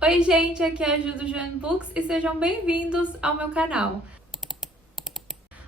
Oi gente, aqui é a Ju do Joane Books e sejam bem-vindos ao meu canal.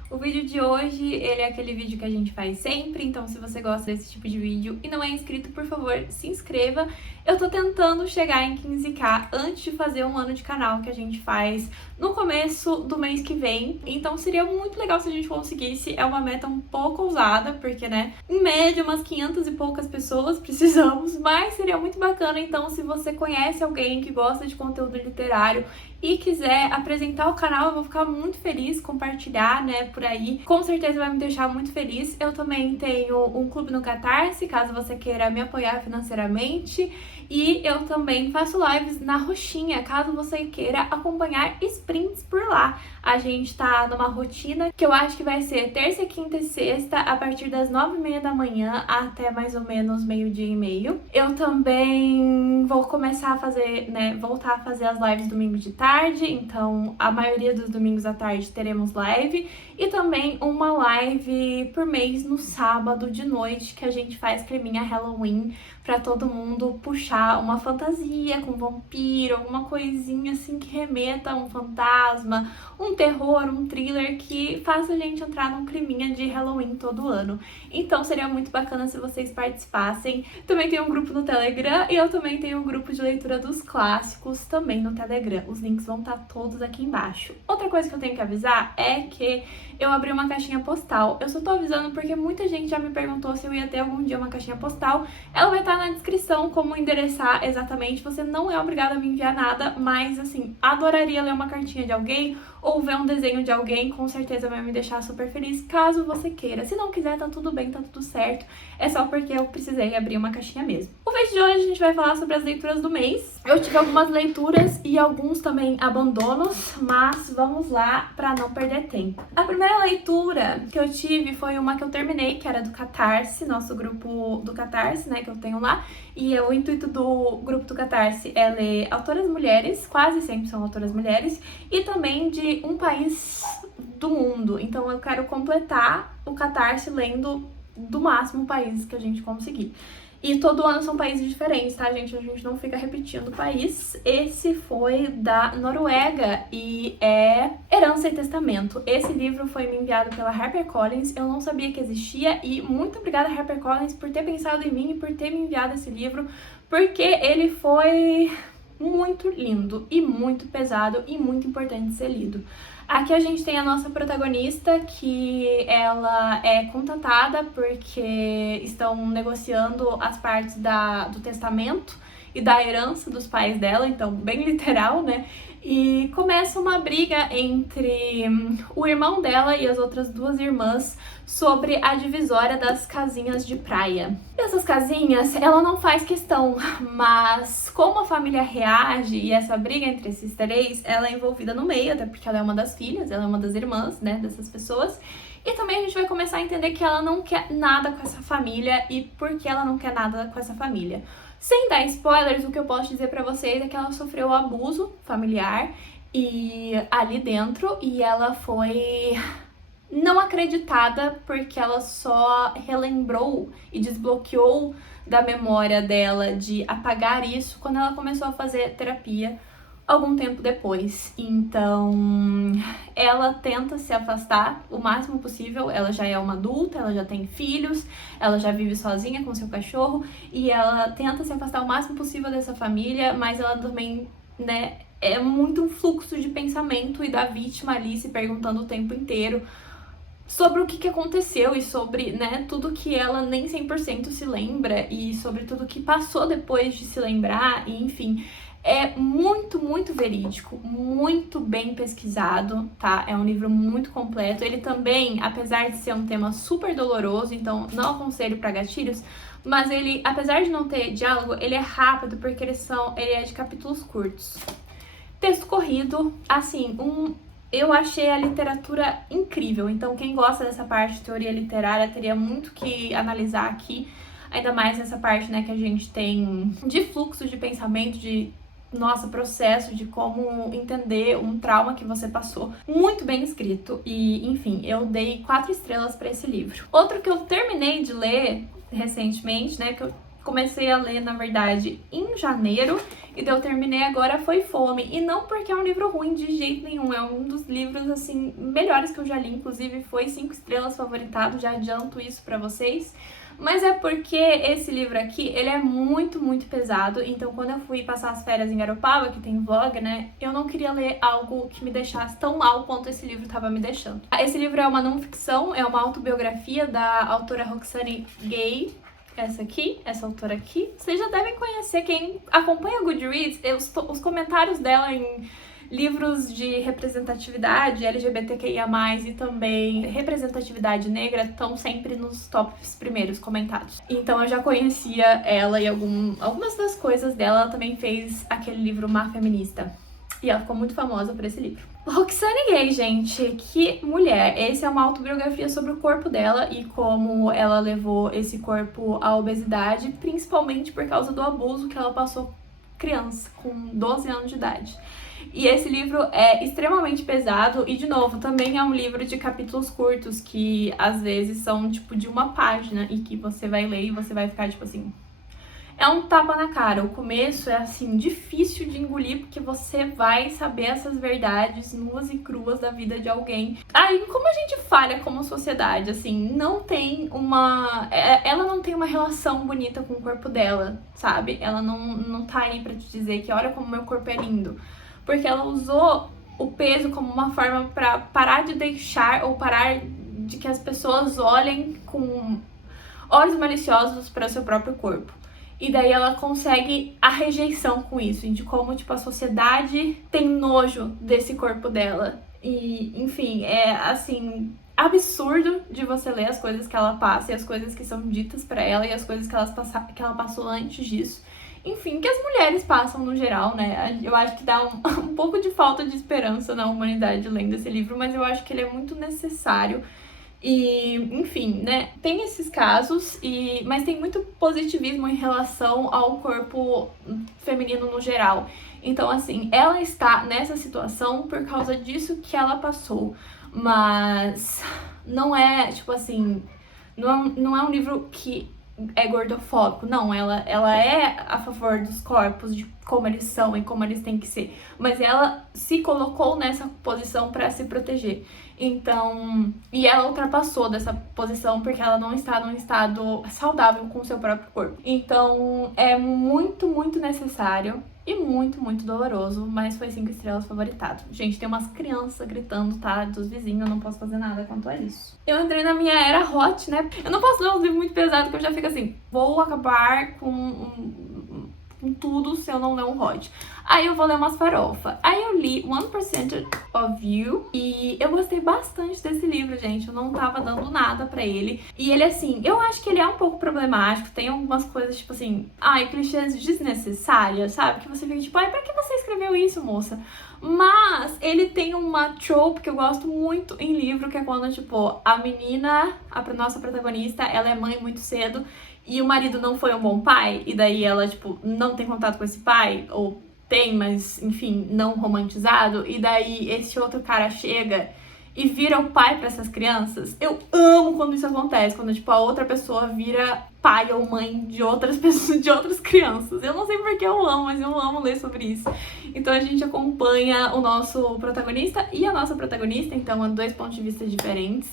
O vídeo de hoje, ele é aquele vídeo que a gente faz sempre, então se você gosta desse tipo de vídeo e não é inscrito, por favor, se inscreva. Eu tô tentando chegar em 15k antes de fazer um ano de canal que a gente faz no começo do mês que vem, então seria muito legal se a gente conseguisse. É uma meta um pouco ousada, porque, né, em média umas 500 e poucas pessoas precisamos, mas seria muito bacana. Então se você conhece alguém que gosta de conteúdo literário e quiser apresentar o canal, eu vou ficar muito feliz, compartilhar, né, por aí. Com certeza vai me deixar muito feliz. Eu também tenho um clube no Catarse, caso você queira me apoiar financeiramente. E eu também faço lives na Roxinha, caso você queira acompanhar sprints por lá. A gente tá numa rotina que eu acho que vai ser terça, quinta e sexta, a partir das 9h30 da manhã até mais ou menos meio-dia e meio. Eu também vou começar a fazer, né, voltar a fazer as lives domingo de tarde, então a maioria dos domingos à tarde teremos live. E também uma live por mês no sábado de noite, que a gente faz creminha Halloween, pra todo mundo puxar uma fantasia com vampiro, alguma coisinha assim que remeta a um fantasma, um terror, um thriller que faça a gente entrar num climinha de Halloween todo ano. Então seria muito bacana se vocês participassem. Também tem um grupo no Telegram e eu também tenho um grupo de leitura dos clássicos também no Telegram. Os links vão estar todos aqui embaixo. Outra coisa que eu tenho que avisar é que eu abri uma caixinha postal. Eu só tô avisando porque muita gente já me perguntou se eu ia ter algum dia uma caixinha postal. Ela vai estar na descrição como endereçar exatamente. Você não é obrigado a me enviar nada, mas assim, adoraria ler uma cartinha de alguém ou ver um desenho de alguém, com certeza vai me deixar super feliz, caso você queira. Se não quiser, tá tudo bem, tá tudo certo. É só porque eu precisei abrir uma caixinha mesmo. O vídeo de hoje a gente vai falar sobre as leituras do mês. Eu tive algumas leituras e alguns também abandonos, mas vamos lá pra não perder tempo. A primeira leitura que eu tive foi uma que eu terminei, que era do Catarse, nosso grupo do Catarse, né, que eu tenho lá. E o intuito do grupo do Catarse é ler autoras mulheres, quase sempre são autoras mulheres, e também de um país do mundo. Então eu quero completar o Catarse lendo do máximo países que a gente conseguir. E todo ano são países diferentes, tá, gente? A gente não fica repetindo o país. Esse foi da Noruega e é Herança e Testamento. Esse livro foi me enviado pela HarperCollins. Eu não sabia que existia e muito obrigada, HarperCollins, por ter pensado em mim e por ter me enviado esse livro, porque ele foi muito lindo e muito pesado e muito importante de ser lido. Aqui a gente tem a nossa protagonista, que ela é contatada porque estão negociando as partes do testamento e da herança dos pais dela, então bem literal, né? E começa uma briga entre o irmão dela e as outras duas irmãs sobre a divisória das casinhas de praia. E essas casinhas, ela não faz questão, mas como a família reage e essa briga entre esses três, ela é envolvida no meio, até porque ela é uma das filhas, ela é uma das irmãs, né, dessas pessoas. E também a gente vai começar a entender que ela não quer nada com essa família e por que ela não quer nada com essa família. Sem dar spoilers, o que eu posso dizer pra vocês é que ela sofreu abuso familiar e ali dentro, e ela foi não acreditada porque ela só relembrou e desbloqueou da memória dela de apagar isso quando ela começou a fazer terapia algum tempo depois. Então ela tenta se afastar o máximo possível. Ela já é uma adulta, ela já tem filhos, ela já vive sozinha com seu cachorro e ela tenta se afastar o máximo possível dessa família, mas ela também, né, é muito um fluxo de pensamento e da vítima ali se perguntando o tempo inteiro sobre o que aconteceu e sobre, né, tudo que ela nem 100% se lembra e sobre tudo que passou depois de se lembrar, e enfim. É muito, muito verídico, muito bem pesquisado, tá? É um livro muito completo. Ele também, apesar de ser um tema super doloroso, então não aconselho pra gatilhos, mas ele, apesar de não ter diálogo, ele é rápido porque ele é de capítulos curtos. Texto corrido, assim, eu achei a literatura incrível, então quem gosta dessa parte de teoria literária teria muito que analisar aqui, ainda mais nessa parte, né, que a gente tem de fluxo de pensamento, de processo de como entender um trauma que você passou. Muito bem escrito e, enfim, eu dei 4 estrelas para esse livro. Outro que eu terminei de ler recentemente, né, que eu comecei a ler, na verdade, em janeiro, e daí eu terminei agora foi Fome. E não porque é um livro ruim de jeito nenhum, é um dos livros, assim, melhores que eu já li, inclusive foi 5 estrelas favoritado, já adianto isso pra vocês. Mas é porque esse livro aqui, ele é muito, muito pesado, então quando eu fui passar as férias em Garopaba, que tem vlog, né, eu não queria ler algo que me deixasse tão mal quanto esse livro tava me deixando. Esse livro é uma não ficção, é uma autobiografia da autora Roxane Gay, essa autora aqui. Vocês já devem conhecer, quem acompanha Goodreads, os comentários dela em livros de representatividade LGBTQIA+, e também representatividade negra estão sempre nos tops primeiros comentados. Então eu já conhecia ela e algumas das coisas dela. Ela também fez aquele livro Má Feminista. E ela ficou muito famosa por esse livro. Roxane Gay, gente, que mulher! Essa é uma autobiografia sobre o corpo dela e como ela levou esse corpo à obesidade, principalmente por causa do abuso que ela passou criança, com 12 anos de idade. E esse livro é extremamente pesado e, de novo, também é um livro de capítulos curtos que, às vezes, são, tipo, de uma página e que você vai ler e você vai ficar, tipo assim... É um tapa na cara. O começo é, assim, difícil de engolir porque você vai saber essas verdades nuas e cruas da vida de alguém. Aí, como a gente falha como sociedade, assim, não tem uma... Ela não tem uma relação bonita com o corpo dela, sabe? Ela não tá aí pra te dizer que olha como meu corpo é lindo. Porque ela usou o peso como uma forma pra parar de deixar ou parar de que as pessoas olhem com olhos maliciosos para o seu próprio corpo. E daí ela consegue a rejeição com isso, de como, tipo, a sociedade tem nojo desse corpo dela. E, enfim, é, assim, absurdo de você ler as coisas que ela passa e as coisas que são ditas pra ela e as coisas que ela passou antes disso. Enfim, que as mulheres passam no geral, né? Eu acho que dá um pouco de falta de esperança na humanidade lendo esse livro, mas eu acho que ele é muito necessário. E, enfim, né, tem esses casos, mas tem muito positivismo em relação ao corpo feminino no geral. Então, assim, ela está nessa situação por causa disso que ela passou. Mas não é, tipo assim, não é um livro que é gordofóbico, não, ela é a favor dos corpos, de como eles são e como eles têm que ser, mas ela se colocou nessa posição para se proteger. Então, e ela ultrapassou dessa posição porque ela não está num estado saudável com o seu próprio corpo. Então, é muito, muito necessário e muito, muito doloroso, mas foi 5 estrelas favoritado. Gente, tem umas crianças gritando, tá? Dos vizinhos, eu não posso fazer nada quanto a isso. Eu entrei na minha era hot, né? Eu não posso ler uns livros muito pesados que eu já fico assim, vou acabar com tudo se eu não ler um hot. Aí eu vou ler umas farofa. Aí eu li 1% of You e eu gostei bastante desse livro, gente. Eu não tava dando nada pra ele. E ele, assim, eu acho que ele é um pouco problemático. Tem algumas coisas, tipo assim, clichês desnecessárias, sabe? Que você fica tipo, pra que você escreveu isso, moça? Mas ele tem uma trope que eu gosto muito em livro, que é quando, tipo, a menina, a nossa protagonista, ela é mãe muito cedo e o marido não foi um bom pai, e daí ela, tipo, não tem contato com esse pai, ou tem, mas, enfim, não romantizado, e daí esse outro cara chega e vira o pai pra essas crianças. Eu amo quando isso acontece, quando, tipo, a outra pessoa vira pai ou mãe de outras pessoas, de outras crianças. Eu não sei porque eu amo, mas eu amo ler sobre isso. Então a gente acompanha o nosso protagonista e a nossa protagonista, então, em 2 pontos de vista diferentes.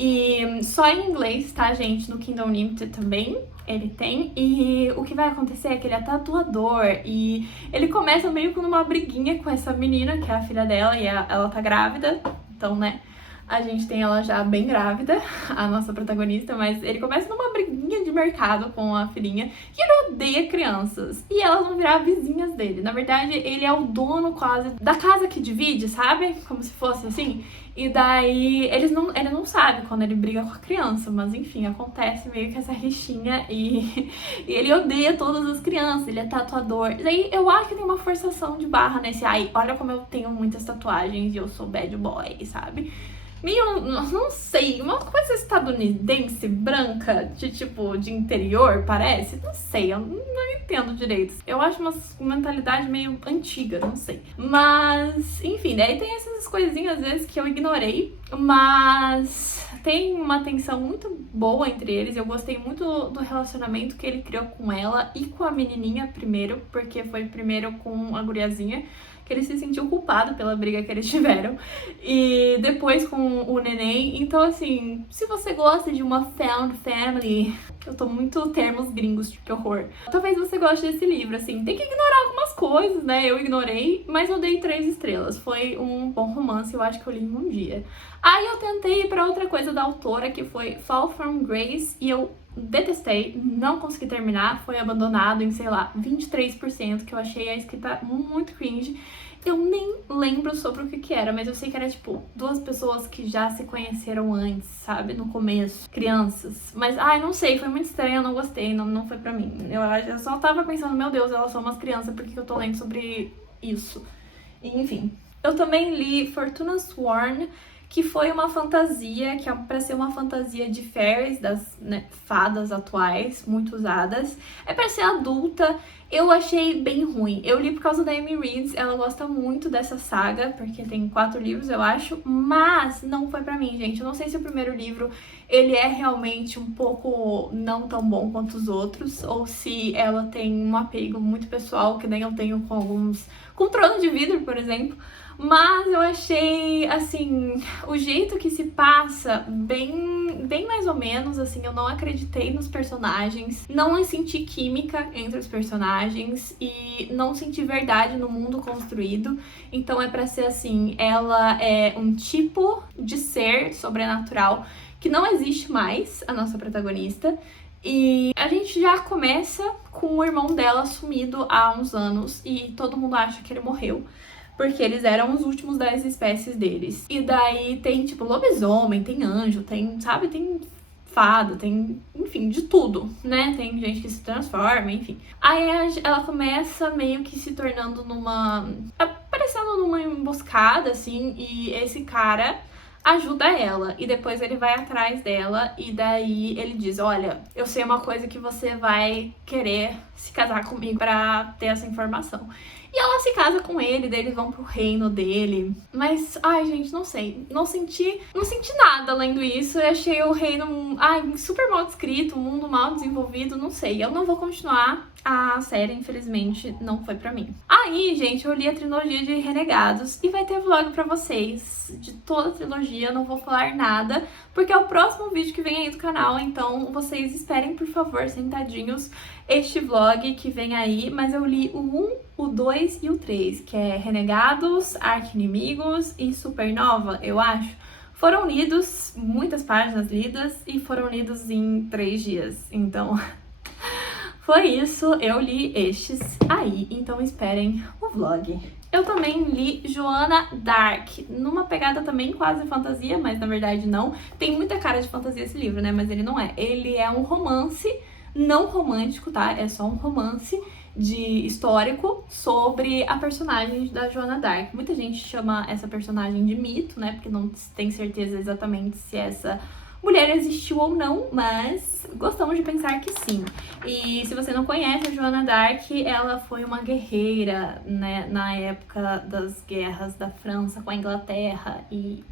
E só em inglês, tá, gente? No Kindle Unlimited também ele tem. E o que vai acontecer é que ele é tatuador e ele começa meio com uma briguinha com essa menina, que é a filha dela, e ela tá grávida. Então, né, a gente tem ela já bem grávida, a nossa protagonista, mas ele começa numa briguinha de mercado com a filhinha, que ele odeia crianças, e elas vão virar vizinhas dele. Na verdade, ele é o dono quase da casa que divide, sabe? Como se fosse assim. E daí, ele não sabe quando ele briga com a criança, mas enfim, acontece meio que essa rixinha e ele odeia todas as crianças, ele é tatuador. E daí, eu acho que tem uma forçação de barra nesse, olha como eu tenho muitas tatuagens e eu sou bad boy, sabe? Meio, não sei, uma coisa estadunidense, branca, de tipo, de interior, parece? Não sei, eu não entendo direito. Eu acho uma mentalidade meio antiga, não sei. Mas, enfim, daí tem essas coisinhas às vezes que eu ignorei, mas tem uma tensão muito boa entre eles. Eu gostei muito do relacionamento que ele criou com ela e com a menininha primeiro, porque foi primeiro com a guriazinha, que ele se sentiu culpado pela briga que eles tiveram, e depois com o neném. Então, assim, se você gosta de uma found family, eu tô muito termos gringos, que horror, talvez você goste desse livro, assim. Tem que ignorar algumas coisas, né? Eu ignorei, mas eu dei 3 estrelas. Foi um bom romance, eu acho que eu li em um dia. Aí eu tentei ir pra outra coisa da autora, que foi Fall from Grace, e eu detestei, não consegui terminar, foi abandonado em, sei lá, 23%, que eu achei a escrita muito cringe. Eu nem lembro sobre o que era, mas eu sei que era, tipo, 2 pessoas que já se conheceram antes, sabe? No começo, crianças. Mas, ai, não sei, foi muito estranho, eu não gostei, não foi pra mim. Eu só tava pensando, meu Deus, elas são umas crianças, por que eu tô lendo sobre isso? Enfim. Eu também li Fortuna Sworn, que foi uma fantasia, que é pra ser uma fantasia de fairies, das, né, fadas atuais, muito usadas. É pra ser adulta, eu achei bem ruim. Eu li por causa da Amy Reed, ela gosta muito dessa saga, porque tem 4 livros, eu acho, mas não foi pra mim, gente. Eu não sei se o primeiro livro, ele é realmente um pouco não tão bom quanto os outros, ou se ela tem um apego muito pessoal, que nem eu tenho com alguns... com Trono de Vidro, por exemplo. Mas eu achei, assim, o jeito que se passa bem mais ou menos, assim, eu não acreditei nos personagens, não senti química entre os personagens e não senti verdade no mundo construído. Então é pra ser assim, ela é um tipo de ser sobrenatural que não existe mais, a nossa protagonista. E a gente já começa com o irmão dela sumido há uns anos e todo mundo acha que ele morreu, porque eles eram os últimos das espécies deles. E daí tem, tipo, lobisomem, tem anjo, tem, sabe, tem fada, tem, enfim, de tudo, né? Tem gente que se transforma, enfim. Aí ela começa meio que se tornando aparecendo numa emboscada, assim, e esse cara ajuda ela, e depois ele vai atrás dela, e daí ele diz, olha, eu sei uma coisa que você vai querer se casar comigo pra ter essa informação. E ela se casa com ele, daí eles vão pro reino dele. Mas, ai, gente, não sei. Não senti nada lendo isso. Eu achei o reino, super mal descrito, o mundo mal desenvolvido, não sei. Eu não vou continuar a série, infelizmente, não foi pra mim. Aí, gente, eu li a trilogia de Renegados e vai ter vlog pra vocês de toda a trilogia. Eu não vou falar nada, porque é o próximo vídeo que vem aí do canal, então vocês esperem, por favor, sentadinhos, este vlog que vem aí. Mas eu li o 1, o 2 e o 3, que é Renegados, Arqui-Inimigos e Supernova, eu acho. Foram lidos, muitas páginas lidas, e foram lidos em 3 dias, então... Foi isso, eu li estes aí, então esperem o vlog. Eu também li Joanna Dark, numa pegada também quase fantasia, mas na verdade não. Tem muita cara de fantasia esse livro, né, mas ele não é. Ele é um romance não romântico, tá? É só um romance histórico sobre a personagem da Joanna Dark. Muita gente chama essa personagem de mito, né, porque não tem certeza exatamente se essa mulher existiu ou não, mas gostamos de pensar que sim. E se você não conhece a Joanna Dark, ela foi uma guerreira, né, na época das guerras da França com a Inglaterra, e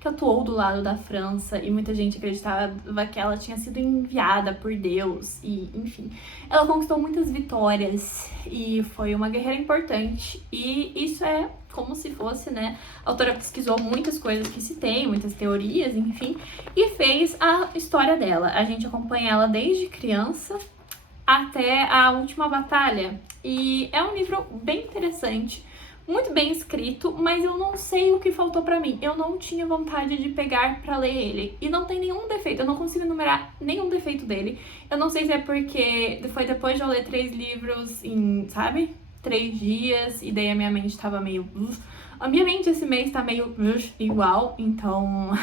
que atuou do lado da França, e muita gente acreditava que ela tinha sido enviada por Deus, e enfim. Ela conquistou muitas vitórias e foi uma guerreira importante, e isso é como se fosse, né, a autora pesquisou muitas coisas que se tem, muitas teorias, enfim, e fez a história dela. A gente acompanha ela desde criança até a última batalha, e é um livro bem interessante, muito bem escrito, mas eu não sei o que faltou pra mim. Eu não tinha vontade de pegar pra ler ele. E não tem nenhum defeito, eu não consigo enumerar nenhum defeito dele. Eu não sei se é porque foi depois de eu ler 3 livros em, sabe, 3 dias, e daí a minha mente tava meio... A minha mente esse mês tá meio igual, então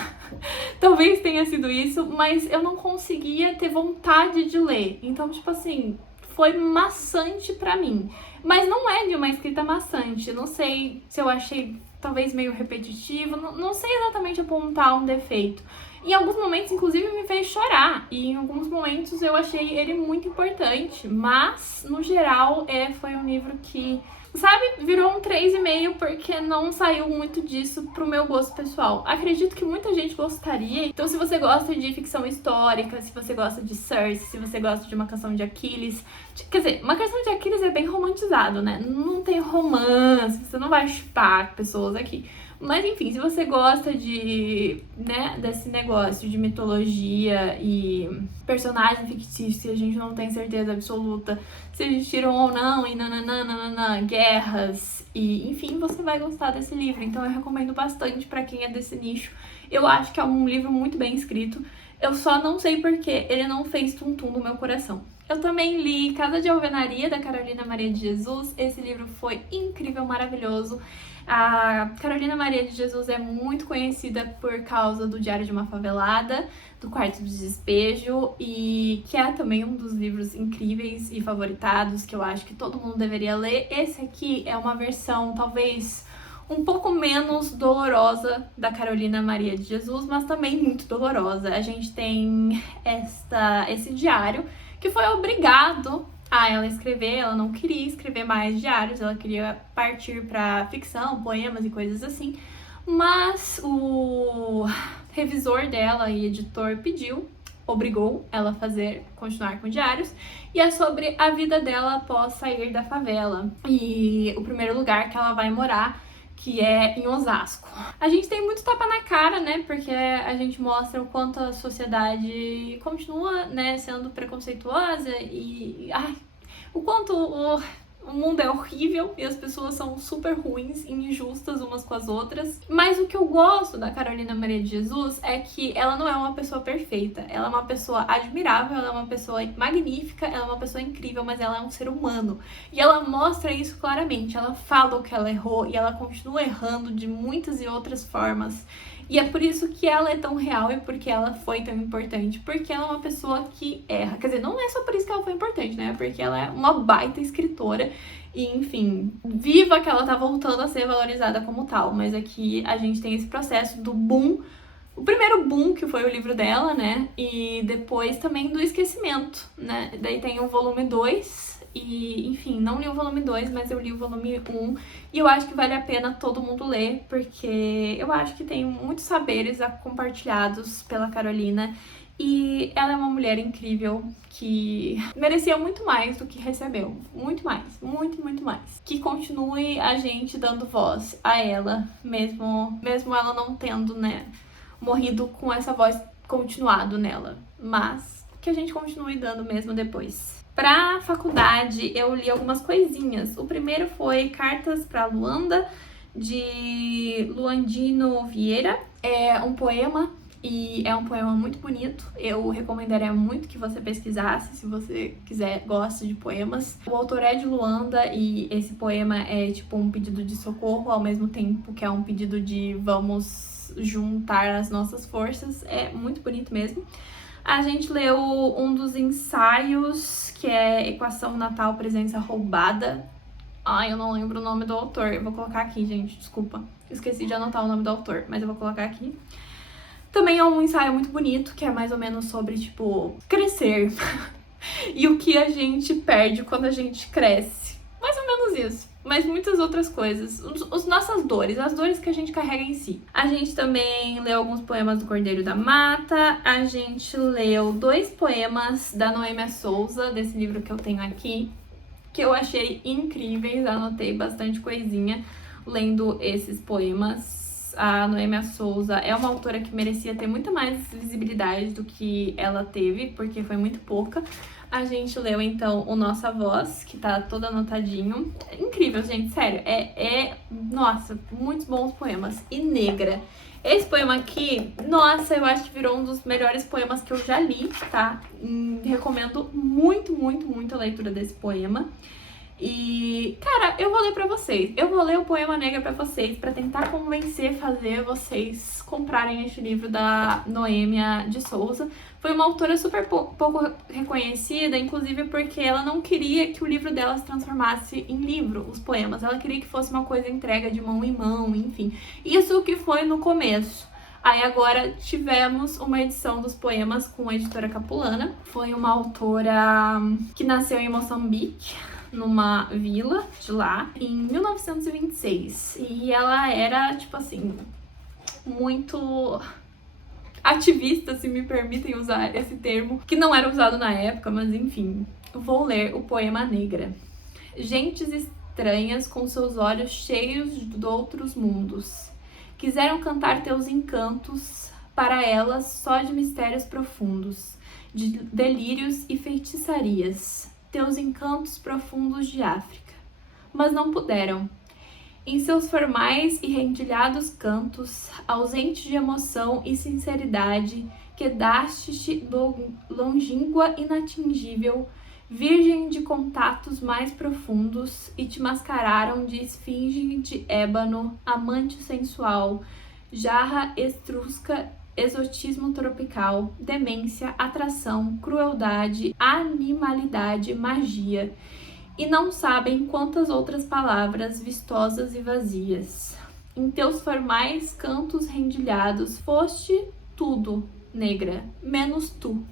talvez tenha sido isso, mas eu não conseguia ter vontade de ler. Então, tipo assim, foi maçante pra mim. Mas não é de uma escrita maçante, não sei se eu achei talvez meio repetitivo, não sei exatamente apontar um defeito. Em alguns momentos, inclusive, me fez chorar, e em alguns momentos eu achei ele muito importante, mas, no geral, foi um livro que sabe, virou um 3,5 porque não saiu muito disso pro meu gosto pessoal. Acredito que muita gente gostaria. Então, se você gosta de ficção histórica, se você gosta de Cersei, se você gosta de Uma Canção de Aquiles... Quer dizer, Uma Canção de Aquiles é bem romantizado, né? Não tem romance, você não vai chipar pessoas aqui. Mas enfim, se você gosta desse negócio de mitologia e personagem fictício, a gente não tem certeza absoluta se existiram ou não, e nananana, guerras, e enfim, você vai gostar desse livro. Então eu recomendo bastante pra quem é desse nicho. Eu acho que é um livro muito bem escrito. Eu só não sei porque ele não fez tum-tum no meu coração. Eu também li Casa de Alvenaria, da Carolina Maria de Jesus. Esse livro foi incrível, maravilhoso. A Carolina Maria de Jesus é muito conhecida por causa do Diário de uma Favelada, do Quarto de Despejo, e que é também um dos livros incríveis e favoritados que eu acho que todo mundo deveria ler. Esse aqui é uma versão, talvez, um pouco menos dolorosa da Carolina Maria de Jesus, mas também muito dolorosa. A gente tem esse diário que foi obrigado a ela escrever. Ela não queria escrever mais diários, ela queria partir para ficção, poemas e coisas assim, mas o revisor dela e editor obrigou ela a continuar com diários, e é sobre a vida dela após sair da favela e o primeiro lugar que ela vai morar, que é em Osasco. A gente tem muito tapa na cara, né, porque a gente mostra o quanto a sociedade continua, né, sendo preconceituosa e o quanto o mundo é horrível e as pessoas são super ruins e injustas umas com as outras. Mas o que eu gosto da Carolina Maria de Jesus é que ela não é uma pessoa perfeita. Ela é uma pessoa admirável, ela é uma pessoa magnífica, ela é uma pessoa incrível, mas ela é um ser humano. E ela mostra isso claramente. Ela fala o que ela errou e ela continua errando de muitas e outras formas. E é por isso que ela é tão real e porque ela foi tão importante. Porque ela é uma pessoa que erra. Quer dizer, não é só por isso que ela foi importante, né? Porque ela é uma baita escritora. E, enfim, viva que ela tá voltando a ser valorizada como tal. Mas aqui a gente tem esse processo do boom. O primeiro boom, que foi o livro dela, né? E depois também do esquecimento, né? Daí tem o volume 2. E, enfim, não li o volume 2, mas eu li o volume 1. E eu acho que vale a pena todo mundo ler, porque eu acho que tem muitos saberes compartilhados pela Carolina. E ela é uma mulher incrível que merecia muito mais do que recebeu. Muito mais. Muito, muito mais. Que continue a gente dando voz a ela, mesmo ela não tendo, né, morrido com essa voz continuado nela. Mas que a gente continue dando mesmo depois. Pra faculdade, eu li algumas coisinhas. O primeiro foi Cartas pra Luanda, de Luandino Vieira. É um poema, e é um poema muito bonito. Eu recomendaria muito que você pesquisasse, se você gosta de poemas. O autor é de Luanda e esse poema é tipo um pedido de socorro, ao mesmo tempo que é um pedido de vamos juntar as nossas forças. É muito bonito mesmo. A gente leu um dos ensaios, que é Equação Natal Presença Roubada. Eu não lembro o nome do autor. Eu vou colocar aqui, gente, desculpa. Esqueci de anotar o nome do autor, mas eu vou colocar aqui. Também é um ensaio muito bonito, que é mais ou menos sobre, tipo, crescer. E o que a gente perde quando a gente cresce. Mais ou menos isso. Mas muitas outras coisas. As nossas dores, as dores que a gente carrega em si. A gente também leu alguns poemas do Cordeiro da Mata. A gente leu 2 poemas da Noêmia Souza, desse livro que eu tenho aqui, que eu achei incríveis. Anotei bastante coisinha lendo esses poemas. A Noêmia Souza é uma autora que merecia ter muito mais visibilidade do que ela teve, porque foi muito pouca. A gente leu, então, o Nossa Voz, que tá todo anotadinho. Incrível, gente, sério. Nossa, muitos bons poemas. E Negra. Esse poema aqui, nossa, eu acho que virou um dos melhores poemas que eu já li, tá? Recomendo muito, muito, muito a leitura desse poema. E, cara, eu vou ler pra vocês. Eu vou ler o Poema Negra pra vocês, pra tentar fazer vocês comprarem este livro da Noêmia de Souza. Foi uma autora super pouco reconhecida, inclusive porque ela não queria que o livro dela se transformasse em livro, os poemas. Ela queria que fosse uma coisa entrega de mão em mão, enfim. Isso que foi no começo. Aí agora tivemos uma edição dos poemas com a editora Capulana. Foi uma autora que nasceu em Moçambique. numa vila de lá em 1926. E ela era, tipo assim, muito ativista, se me permitem usar esse termo, que não era usado na época, mas enfim. Vou ler o poema Negra. Gentes estranhas com seus olhos cheios de outros mundos quiseram cantar teus encantos, para elas só de mistérios profundos, de delírios e feitiçarias, teus encantos profundos de África. Mas não puderam. Em seus formais e rendilhados cantos, ausente de emoção e sinceridade, quedaste-te longínqua inatingível, virgem de contatos mais profundos, e te mascararam de esfinge de ébano, amante sensual, jarra etrusca, exotismo tropical, demência, atração, crueldade, animalidade, magia, e não sabem quantas outras palavras vistosas e vazias. Em teus formais cantos rendilhados foste tudo, negra, menos tu.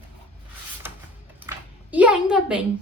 E ainda bem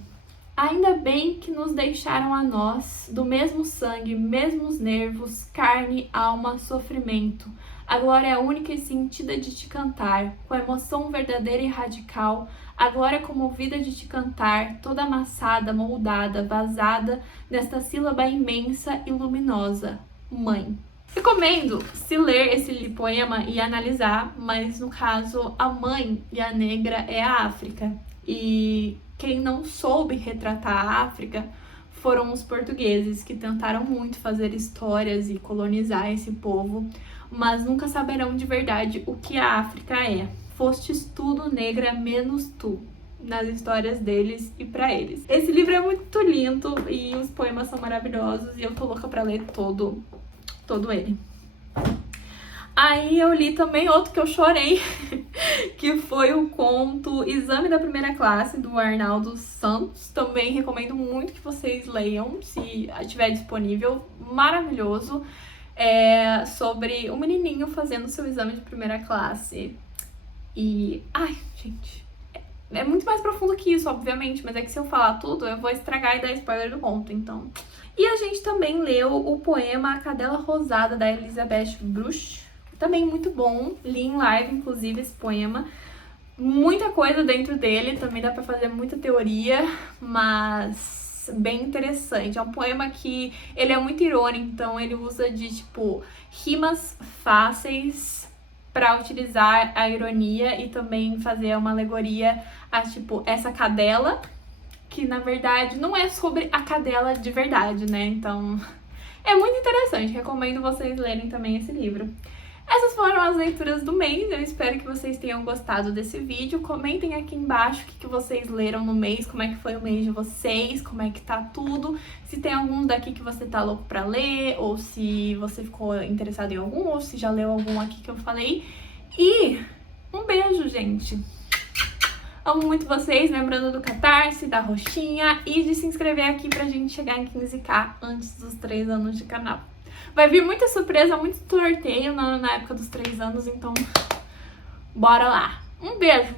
que nos deixaram a nós, do mesmo sangue, mesmos nervos, carne, alma, sofrimento, a glória única e sentida de te cantar, com a emoção verdadeira e radical, a glória comovida de te cantar, toda amassada, moldada, vazada, nesta sílaba imensa e luminosa, mãe. Recomendo se ler esse poema e analisar, mas no caso, a mãe e a negra é a África. E quem não soube retratar a África foram os portugueses, que tentaram muito fazer histórias e colonizar esse povo, mas nunca saberão de verdade o que a África é. Fostes tudo, negra, menos tu, nas histórias deles e pra eles. Esse livro é muito lindo e os poemas são maravilhosos e eu tô louca pra ler todo ele. Aí eu li também outro que eu chorei, que foi o conto Exame da Primeira Classe, do Arnaldo Santos. Também recomendo muito que vocês leiam, se estiver disponível. Maravilhoso. É sobre um menininho fazendo seu exame de primeira classe. E, ai, gente, é muito mais profundo que isso, obviamente, mas é que se eu falar tudo, eu vou estragar e dar spoiler do conto, então. E a gente também leu o poema A Cadela Rosada, da Elizabeth Bruch. Também muito bom, li em live, inclusive, esse poema. Muita coisa dentro dele, também dá pra fazer muita teoria, mas bem interessante. É um poema que ele é muito irônico, então ele usa de, tipo, rimas fáceis pra utilizar a ironia e também fazer uma alegoria a, tipo, essa cadela, que na verdade não é sobre a cadela de verdade, né? Então é muito interessante, recomendo vocês lerem também esse livro. Essas foram as leituras do mês, eu espero que vocês tenham gostado desse vídeo. Comentem aqui embaixo o que vocês leram no mês, como é que foi o mês de vocês, como é que tá tudo. Se tem algum daqui que você tá louco pra ler, ou se você ficou interessado em algum, ou se já leu algum aqui que eu falei. E um beijo, gente! Amo muito vocês, lembrando do Catarse, da roxinha e de se inscrever aqui pra gente chegar em 15k antes dos 3 anos de canal. Vai vir muita surpresa, muito sorteio na época dos 3 anos, então bora lá. Um beijo!